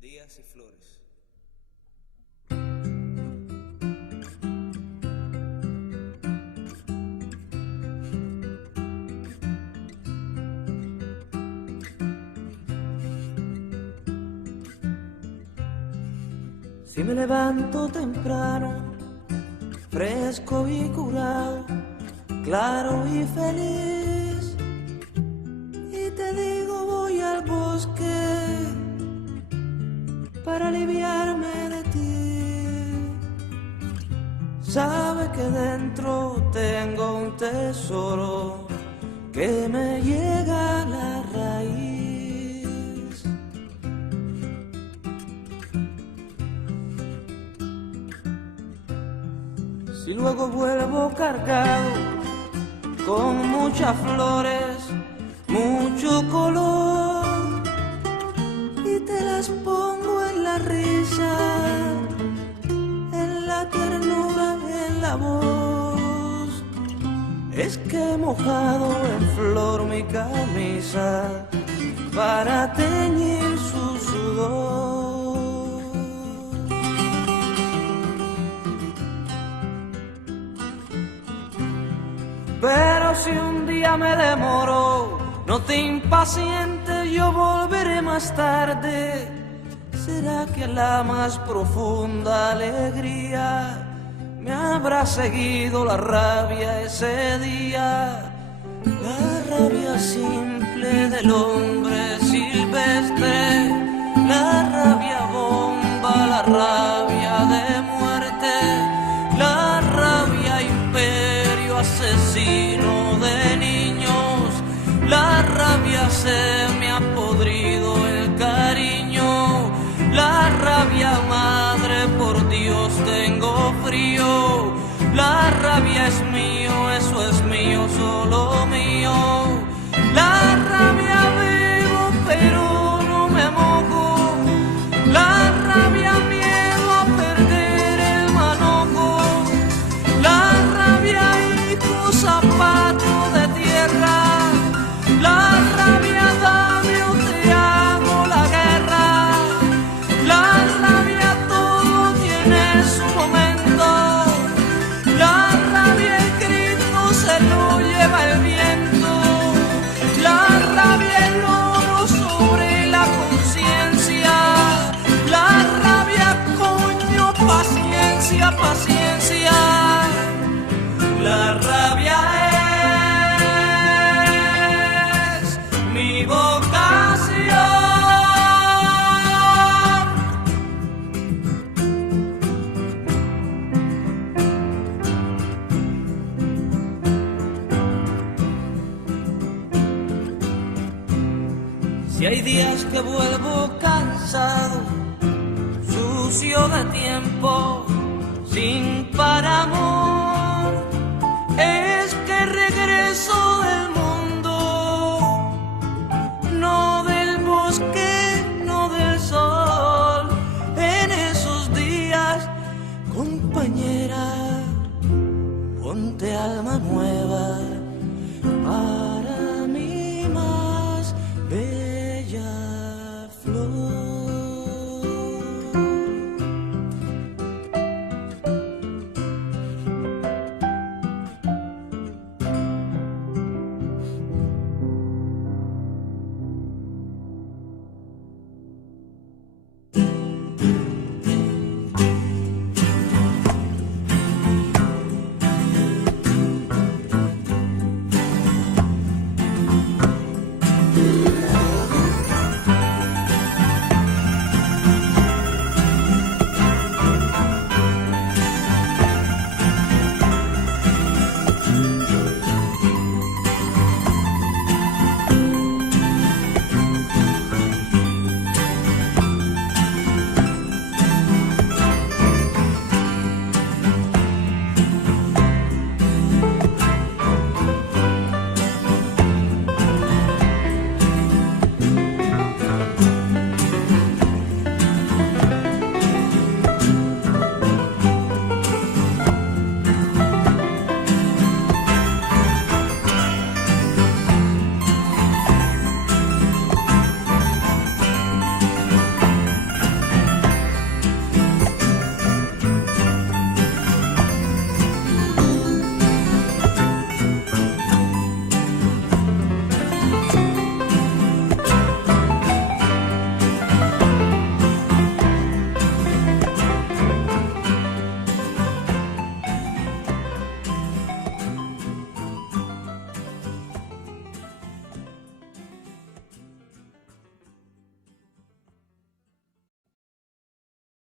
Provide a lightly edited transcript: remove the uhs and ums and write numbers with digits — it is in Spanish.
días y flores. Si me levanto temprano, fresco y curado, claro y feliz, y te digo voy al bosque para aliviarme de ti. Sabe que dentro tengo un tesoro que me llega a la raíz. Si luego vuelvo cargado con muchas flores, mucho color, y te las pongo en la risa, en la ternura, en la voz, es que he mojado en flor mi camisa para teñir su sudor. Pero si un día me demoro, no te impacientes, yo volveré más tarde. ¿Será que la más profunda alegría me habrá seguido la rabia ese día? La rabia simple del hombre silvestre, la rabia bomba, la rabia de muerte, la rabia imperio asesino de niños, la rabia se me ha podrido el cariño, la rabia madre, por Dios tengo frío, la rabia es mío, eso es mío, solo mío, la rabia vivo pero no me mojo, la rabia miedo a perder el manojo, la rabia hijo zapato de tierra, la rabia dame o te hago la guerra, la rabia todo tiene su momento, la rabia el grito se lo lleva el viento, la rabia el oro sobre la conciencia, la rabia coño paciencia, paciencia, la rabia es mi vocación. Si hay días que vuelvo cansado, sucio de tiempo, sin par amor, es que regreso